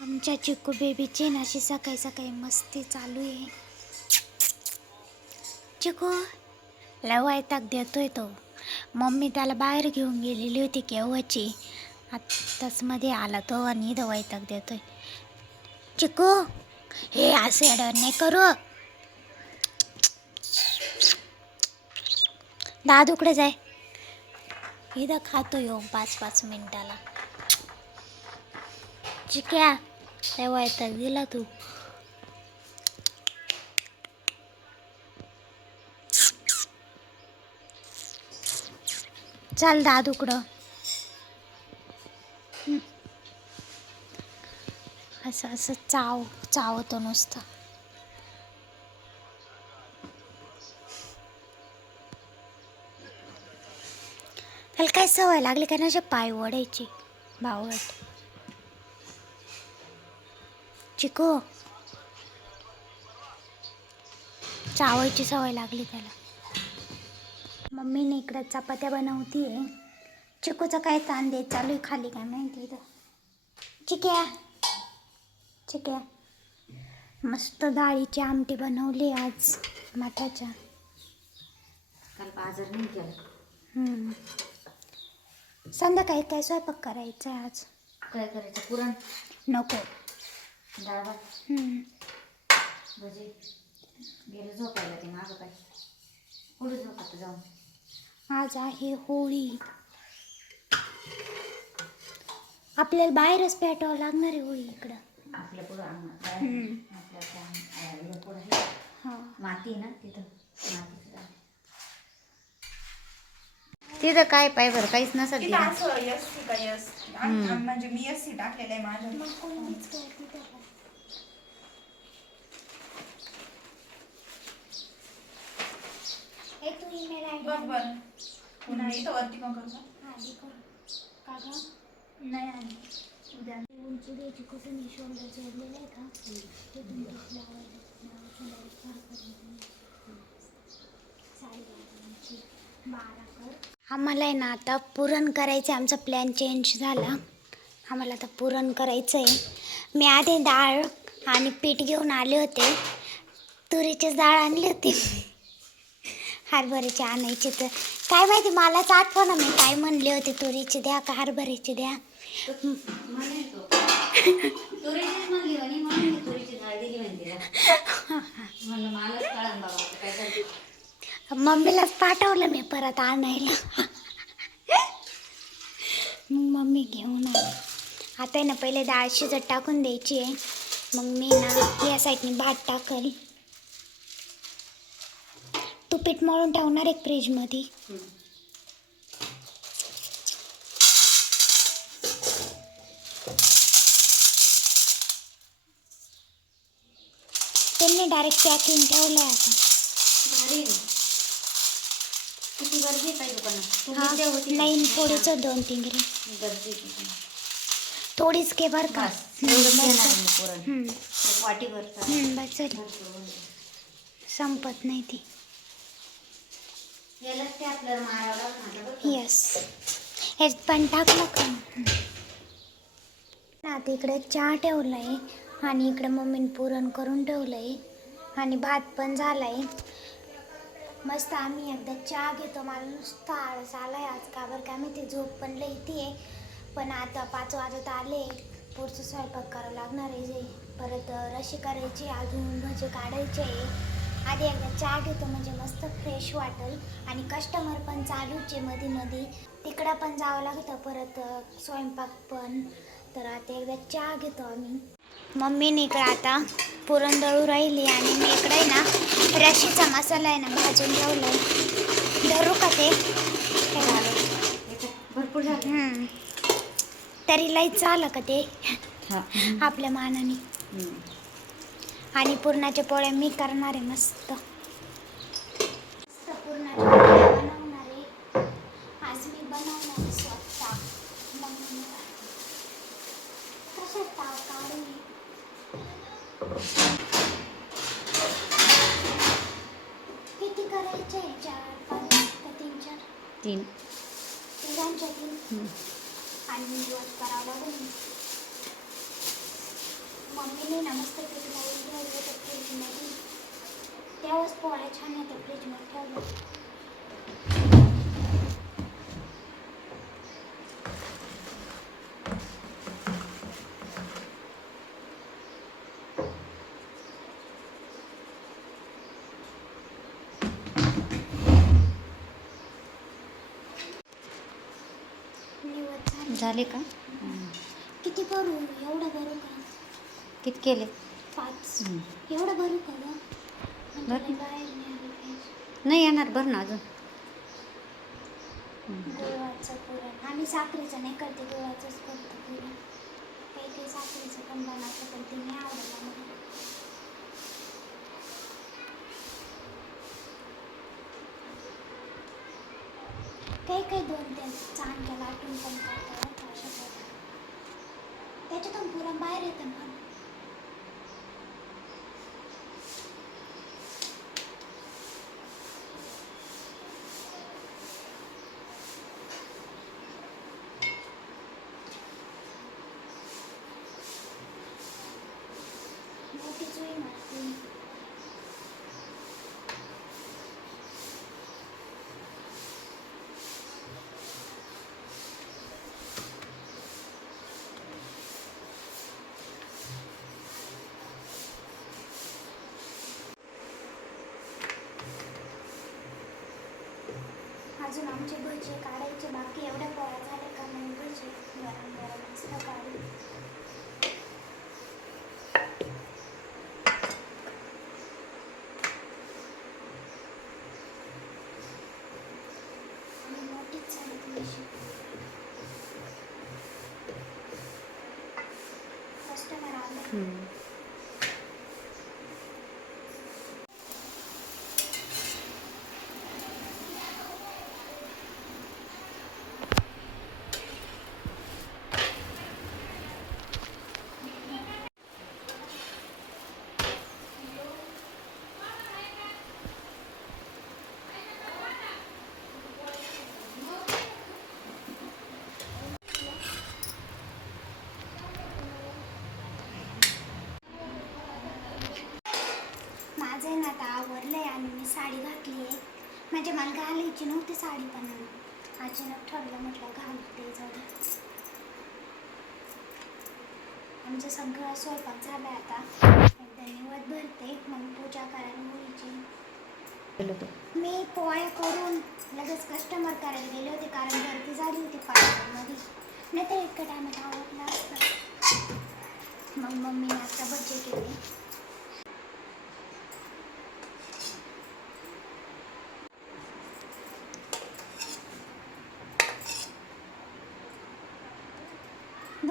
आमच्या चिकू बेबीची ना अशी सकाळी सकाळी मस्ती चालू आहे. चिकू लय वैताग देतोय तो. मम्मी त्याला बाहेर घेऊन गेलेली होती केव्हाची. आत्ताच मध्ये आला तो आणि इथं वैताग देतोय. चिकू हे असे अडर नाही करू. दादूकडे जाय. इथं खातो येऊ हो पाच पाच मिनिटाला. चिक्या काय वैताग दिला तू चल दा हं. असं असं चाव चावतो नुसतं त्याला काय सवय लागली का ना पाय ओढायची बावळट चिकू. चावायची सवय लागली त्याला. मम्मीने इकडं चपात्या बनवतीये. चिकूचं काय ताण देत चालू आहे खाली काय माहिती इथं. चिक्या. चिक्या. मस्त डाळीची आमटी बनवली आज मठाच्या काल बाजार नाही केला हम्म. संध्याकाळी काय स्वयंपाक करायचा आहे आज? काय करायचं? पुरण. नको. डाळ भात. भजी. गेलं झोपायला ते मागं काय झोपात जाऊन आज आहे होळी. आपल्याला बाहेरच पेटावं लागणार आहे होळी इकडं. आपल्या पुढं. आपल्या माती ना तिथं. तिथं काय पाय बरं? काहीच नसत म्हणजे मी टाकलेलं आहे माझ्या हे तू ईमेल आय बघ बर वरती करू. का? नाही आली उद्या उंची द्यायची कुठून मी शोल्डर जोडलेलं आहे का? ते तुम्ही आम्हाला आहे ना आता पुरण करायचं आहे. आमचा प्लॅन चेंज झाला. आम्हाला आता पुरण करायचं आहे मी आधी डाळ आणि पीठ घेऊन आले होते. तुरीचीच डाळ आणली होती. हरभऱ्याचे आणायचे तर. काय माहिती मलाच आठवण मी काय म्हणले होते तुरीचे द्या का हरभऱ्याचे द्या? मम्मीलाच पाठवलं मी परत आणायला. मग मम्मी घेऊन आली. आता आहे ना पहिले डाळ शिजत टाकून द्यायची आहे. मग मी ना या साईडने भात टाकल. पीठ मळून ठेवणार एक फ्रीजमध्ये त्यांनी डायरेक्ट पॅकिंग ठेवलं आहे आता भारी आहे. किती गर्दी आहे काय दुकानात तू हा किती होती नाही थोडीच दोन तीन ग्रेन गर्दी आहे तिथे. थोडीच घे बरं का बस एवढंच बस घेणार झालं. मी पुरण हम्म, एक वाटीभर तर. हम्म, बस झाली भरपूर. संपत नाही ती यालाच ते आपल्याला मारावं लागणार बरं का? येस ह्यात पण टाकलं का आता इकडे चहा ठेवला आहे आणि इकडे मम्मीने पुरण करून ठेवलं आहे आणि भात पण झाला आहे मस्त आम्ही एकदा चहा घेतो. मला नुसता आळस आला आहे आज. का बरं मी ती झोप पण लई आहे पण आता पाच वाजत आले. पुढचं स्वयंपाक करावं लागणार आहे. जे परत रशी करायची अजून भजे काढायचे. आहे आधी एकदा चहा घेतो म्हणजे मस्त फ्रेश वाटेल. आणि कस्टमर पण चालूच मध्ये मध्ये तिकडं पण जावं लागतं परत स्वयंपाक पण. तर आता एकदा चहा घेतो आम्ही. मम्मीने इकडं आता पुरण दळू राहिली आणि मी इकडे आहे ना रशीचा मसाला आहे ना भाजून ठेवलाय. धरू का ते? भरपूर. तरी लईच झालं का ते. आपल्या मानाने. आणि पुरणाचे पोळे मी करणार आहे मस्त. मस्त पुरणाचे पोळे बनवणार आहे. आज मी बनवणार आहे स्वतः मम्मी कशात ताव काढू मी? किती करायचे? चार पाच तीन चार. तीन. तिघांच्या तीन. आणि करावं मम्मीने ना मस्त पीठ मळून ठेवलं होतं फ्रीजमध्ये तेव्हाच पोळ्या छान येतात फ्रीजमध्ये ठेवलं निवड झाली. झाले का? किती भरू एवढं भरू का? किती केले. एवढं भरू का ग भर. म्हणजे बाहेर नाही आलं पाहिजे. नाही येणार बरं ना अजून. गुळाचं पुरण. आम्ही साखरेचं नाही करते गुळाचंच करतो पुरण. काही काही साखरेचं पण बनवतं पण ते नाही आवडलं मला. काही काही दोन ते चांगल्या लाटून पण करतात अशा प्रकारे. त्याच्यातून पुरण बाहेर येतं पण अजून आमचे भजे काढायचे बाकी एवढ्या पोळ्या झाल्या का मग भजे गरम गरम मस्त काढू. आणि मोठीच झाली थोडीशी कस्टमर आले हम्म. माझं आहे ना आता आवरलंय आणि मी साडी घातली आहे. म्हणजे मला घालायची नव्हती साडी पण अचानक ठरलं म्हटलं घालते जाऊ. आमचं सगळं स्वयंपाक झाला आता. एकदा निवड भरते मग पूजा करायला मुलीची. मी पोळ्या करून लगेच कस्टमर करायला गेले होते कारण गर्दी झाली होती पार्लरमध्ये. नाही तर इतक्या टायमात आवडलं असतं. मग मम्मीने आता भजे केले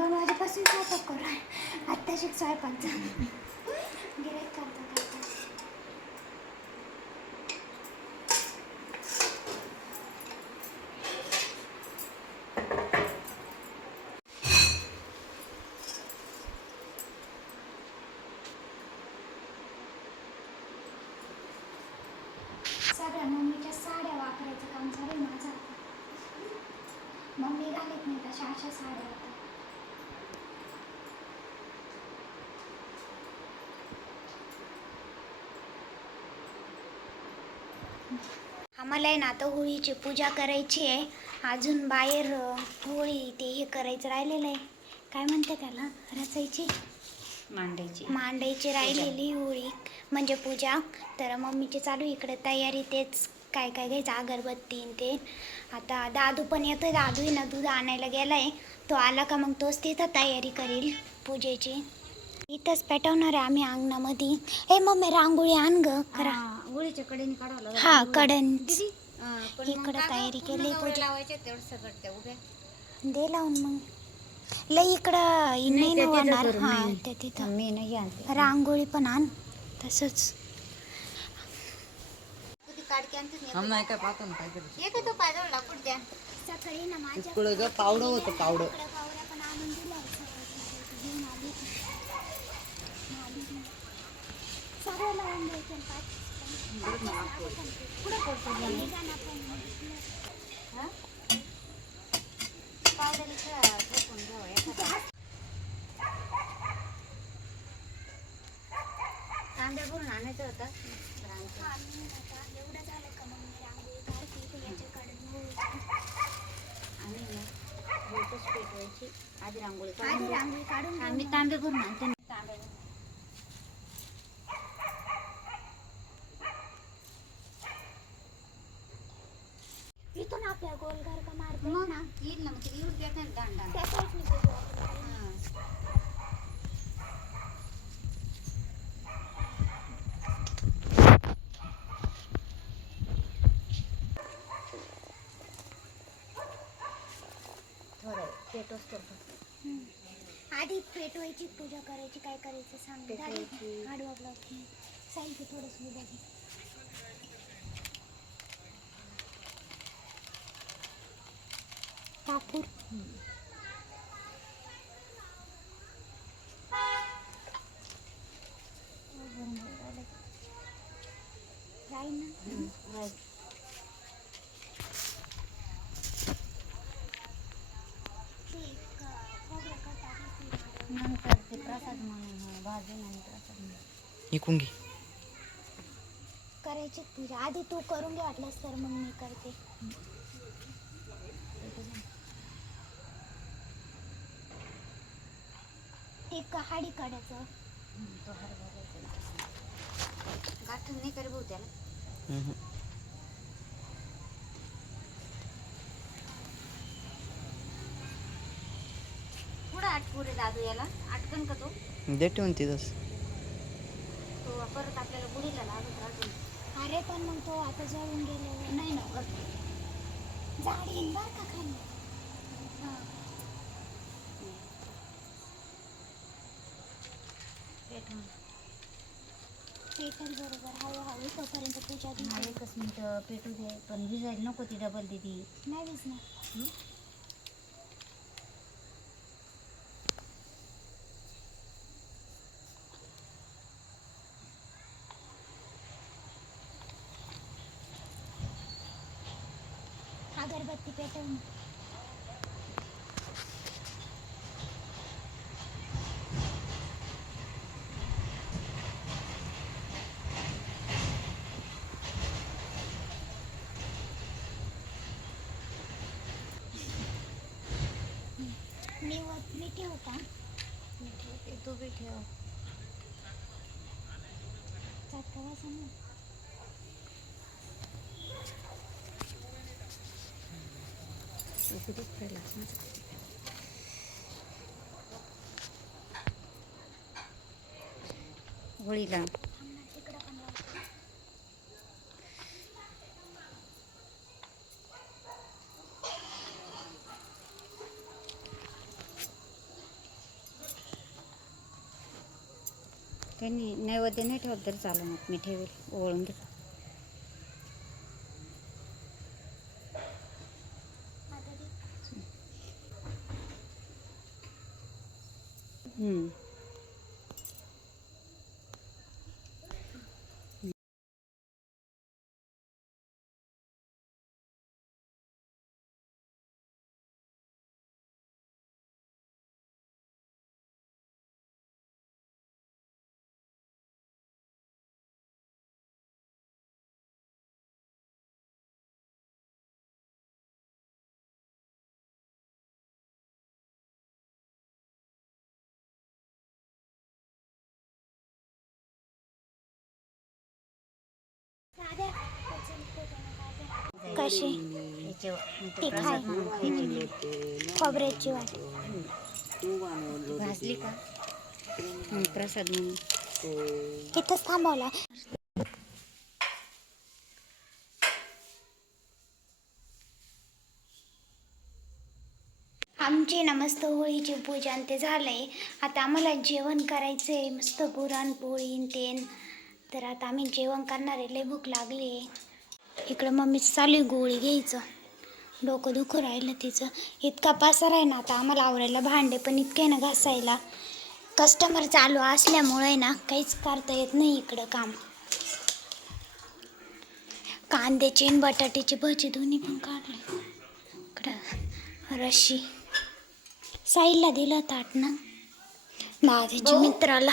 दोन वाजेपासून स्वयंपाक करू. आत्ताशी स्वयंपाक झाला. गिराईक करता करता. सगळ्या मम्मीच्या साड्या वापरायचं काम चालू माझं. मम्मी घालत नाही तशा अशा साड्या. आम्हाला आहे ना आता होळीची पूजा करायची आहे. अजून बाहेर होळी ते हे करायचं राहिलेलं आहे. काय म्हणते त्याला? रचायची? मांडायची. मांडायची राहिलेली होळी. म्हणजे पूजा. तर मम्मीची चालू इकडे तयारी तेच काय काय घ्यायचं अगरबत्ती ते. आता दादू पण येतोय. दादू आहे ना दूध आणायला गेलाय. तो आला का मग तोच तिथं तयारी करेल पूजेची. इथंच पेटवणार आहे आम्ही अंगणामध्ये. ए मम्मी रांगोळी आण ग. खरा गोळीच्या कडेने काढावं लागेल. हा कडन दीदी, अं, पण मग इकडं तयारी पूर्ण केली गवळ्या पूजा. लावायच्या तेवढं सगळं त्या उभ्या दे लावून मग. लय इकडं नाही ना हा. त्या तिथं. मी नाही आणते रांगोळी पण आण. तसंच. तू ती काडकी आणतेस ना, थांब नाही काय पाहतो ना काय करतो एक तो पायजवळ लाकूड द्या. सकाळी ना माझ्या इकडं ग पावडं होतं पावडं. इकडं पावऱ्या पण आणून दिल्या सगळं घेऊन आली. लावून द्यायचं पाच. पुढे तांब्या भरून आणायचं होतं. आम्ही एवढं झालं का मग रांगोळी काढते आणि पेटवायची आधी रांगोळी आधी काढून रांगोळी काढून आम्ही तांबे भरून आणते ना. तांब्या मग. इथून आपल्या गोल घर का मारते मग ना येईल ना मग ते येऊन देत नाही दांडा त्या साईडने बघू आपण. हां थोडं पेटोस करतो हम्म. आधी पेटवायची पूजा करायची काय करायचं सांग पेटवायची. आडवा साईड थोडंसं उभं घे. कापूर राहील ना. राईट ते एक, अं, खोबरं का टाकायचं ना. नंतर ते प्रसाद म्हणून भाजून आणि प्रसाद इकून घे. करायची पूजा. आधी तू करून घे वाटलंस तर मग मी करते. ते कहाडी काढायचं. तो हरभऱ्याचा गाठण नाही करे भाऊ त्याला. पुढं आटपुरे दादू याला? आटकन का तो? दे ठेवून तिथंच. तो परत आपल्याला बुडीला लागत राहतो. अरे पण मग तो आता जळून गेलेला नाही ना. झाड येईन बरं का खाली? हां पेट म्हणून. पेटल बरोबर हळूहळू तोपर्यंत पूजा हा, दिली एकच मिनिट पेटू दे पण भिजायला नको ती डबल दिदी. नाही भिजणार अगरबत्ती पेटवून. मी मी ठेवू का? तू बी ठेव. चटका बसा ना होळीला थांब ना, तिकडं पण लावते. त्यांनी नैवेद्य नाही ठेवत तरी चालणार मी ठेवेल ओळून घेतो आता ते हम्म. राधे, कशी ती खाय. खोबऱ्याची वाट भाजली का प्रसाद म्हणून इथंच थांबवला आमची ना मस्त होळीची पूजा आणि ते झालंय आता आम्हाला जेवण करायचं आहे मस्त पुरणपोळी तेन तर आता आम्ही जेवण करणार आहे लय भूक लागली आहे इकडं मम्मीचं चालू आहे गोळी घ्यायचं. डोकं दुखू राहिलं तिचं. इतका पासार आहे ना आता आम्हाला आवरायला. भांडे पण इतके ना घासायला. कस्टमर चालू असल्यामुळे ना काहीच करता येत नाही इकडं काम. कांद्याची आणि बटाट्याची भजी दोन्ही पण काढले. इकडं रशी. साईला दिलं ताट ना दादाच्या मित्राला.